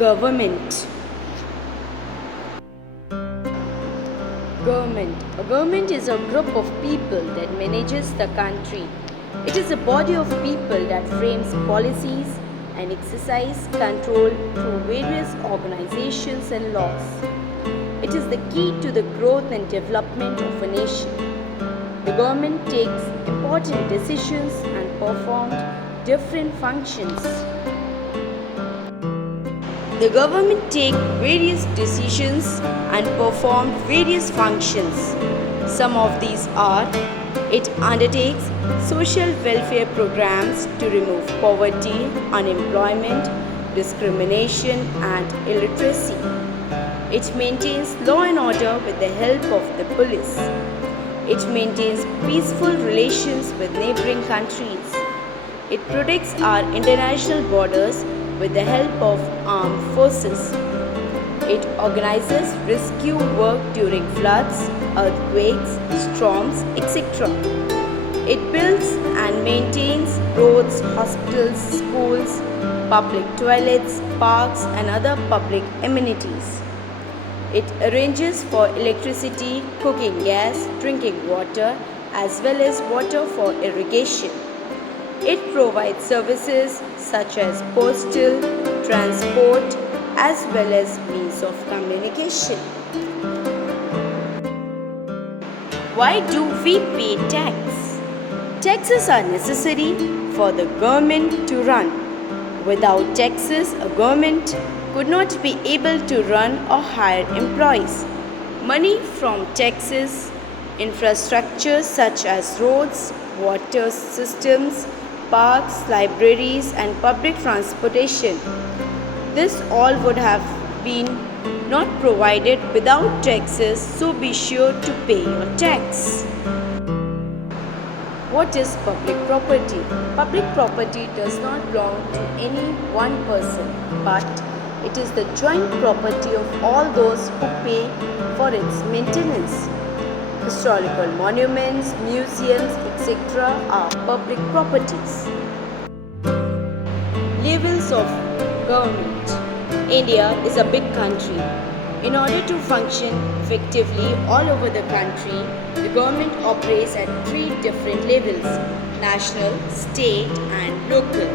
Government. Government. A government is a group of people that manages the country. It is a body of people that frames policies and exercise control through various organizations and laws. It is the key to the growth and development of a nation. The government takes important decisions and performs different functions. The government takes various decisions and performs various functions. Some of these are: it undertakes social welfare programs to remove poverty, unemployment, discrimination, and illiteracy. It maintains law and order with the help of the police. It maintains peaceful relations with neighboring countries. It protects our international borders with the help of armed forces. It organizes rescue work during floods, earthquakes, storms, etc. It builds and maintains roads, hospitals, schools, public toilets, parks, and other public amenities. It arranges for electricity, cooking gas, drinking water, as well as water for irrigation. It provides services such as postal, transport, as well as means of communication. Why do we pay tax? Taxes are necessary for the government to run. Without taxes, a government could not be able to run or hire employees. Money from taxes, infrastructure such as roads, water systems, parks, libraries, and public transportation. This all would have been not provided without taxes, so be sure to pay your tax. What is public property? Public property does not belong to any one person, but it is the joint property of all those who pay for its maintenance. Historical monuments, museums, etc. are public properties. Levels of government. India is a big country. In order to function effectively all over the country, the government operates at 3 different levels: national, state, and local.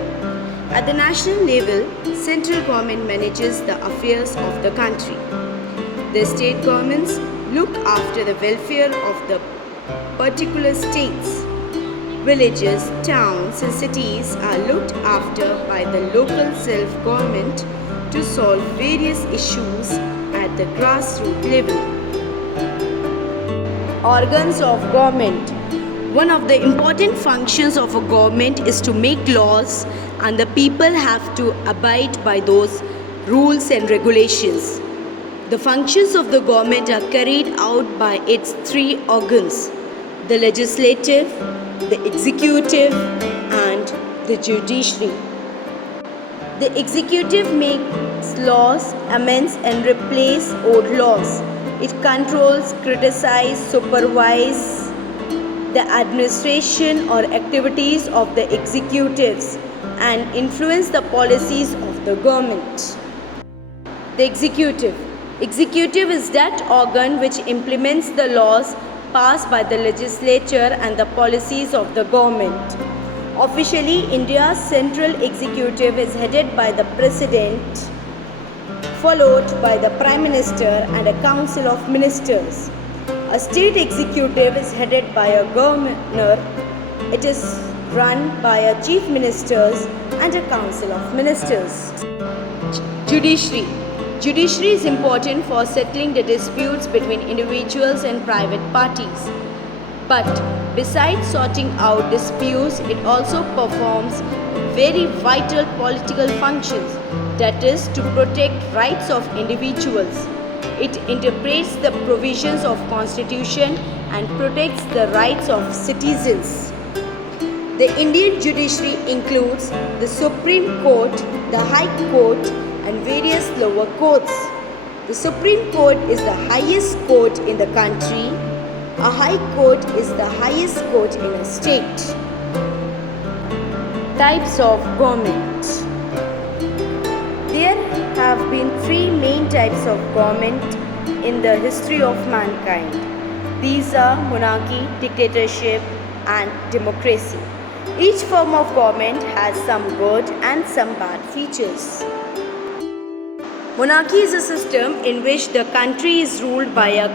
At the national level, central government manages the affairs of the country. The state governments look after the welfare of the particular states. Villages, towns, and cities are looked after by the local self-government to solve various issues at the grassroots level. Organs of government. One of the important functions of a government is to make laws, and the people have to abide by those rules and regulations. The functions of the government are carried out by its 3 organs: the legislative, the executive, and the judiciary. The executive makes laws, amends, and replaces old laws. It controls, criticizes, supervises the administration or activities of the executives and influence the policies of the government. The executive. Executive is that organ which implements the laws passed by the legislature and the policies of the government. Officially, India's central executive is headed by the President, followed by the Prime Minister and a Council of Ministers. A state executive is headed by a governor. It is run by a chief ministers and a council of ministers. Judiciary. Judiciary is important for settling the disputes between individuals and private parties. But besides sorting out disputes, it also performs very vital political functions, that is, to protect rights of individuals. It interprets the provisions of Constitution and protects the rights of citizens. The Indian judiciary includes the Supreme Court, the High Court, and various lower courts. The Supreme Court is the highest court in the country. A High Court is the highest court in a state. Types of government. There have been three main types of government in the history of mankind. These are monarchy, dictatorship, and democracy. Each form of government has some good and some bad features. Monarchy is a system in which the country is ruled by a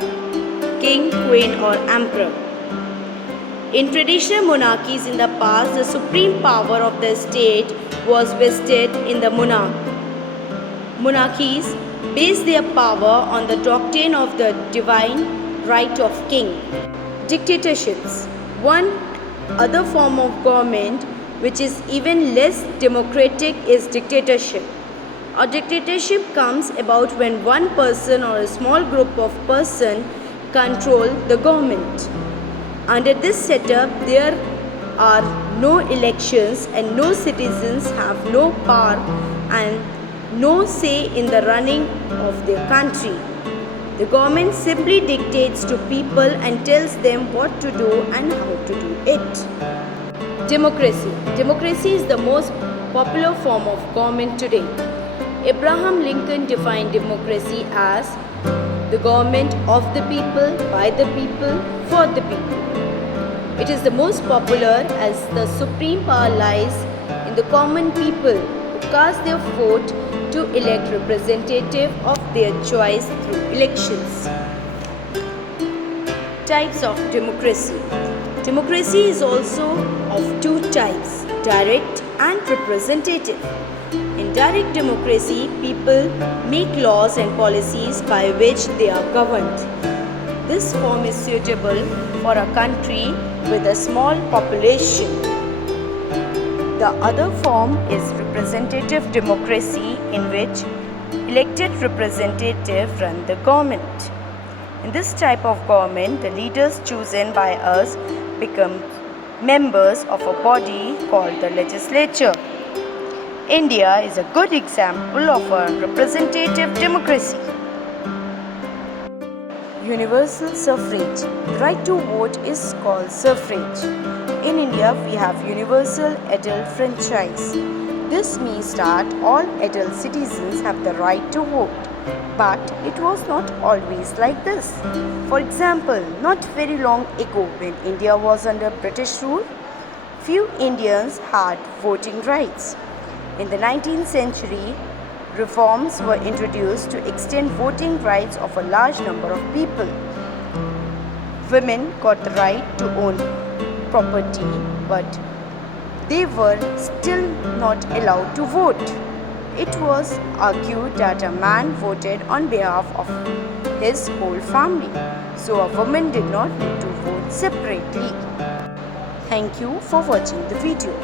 king, queen, or emperor. In traditional monarchies in the past, the supreme power of the state was vested in the monarch. Monarchies base their power on the doctrine of the divine right of king. Dictatorships. One other form of government which is even less democratic is dictatorship. A dictatorship comes about when one person or a small group of persons control the government. Under this setup, there are no elections and no citizens have no power and no say in the running of their country. The government simply dictates to people and tells them what to do and how to do it. Democracy. Democracy is the most popular form of government today. Abraham Lincoln defined democracy as the government of the people, by the people, for the people. It is the most popular as the supreme power lies in the common people who cast their vote to elect representative of their choice through elections. Types of democracy. Democracy is also of two types, direct and representative. In direct democracy, people make laws and policies by which they are governed. This form is suitable for a country with a small population. The other form is representative democracy, in which elected representatives run the government. In this type of government, the leaders chosen by us become members of a body called the legislature. India is a good example of a representative democracy. Universal suffrage. The right to vote is called suffrage. In India, we have universal adult franchise. This means that all adult citizens have the right to vote. But it was not always like this. For example, not very long ago when India was under British rule, few Indians had voting rights. In the 19th century, reforms were introduced to extend voting rights of a large number of people. Women got the right to own property, but they were still not allowed to vote. It was argued that a man voted on behalf of his whole family, so a woman did not need to vote separately. Thank you for watching the video.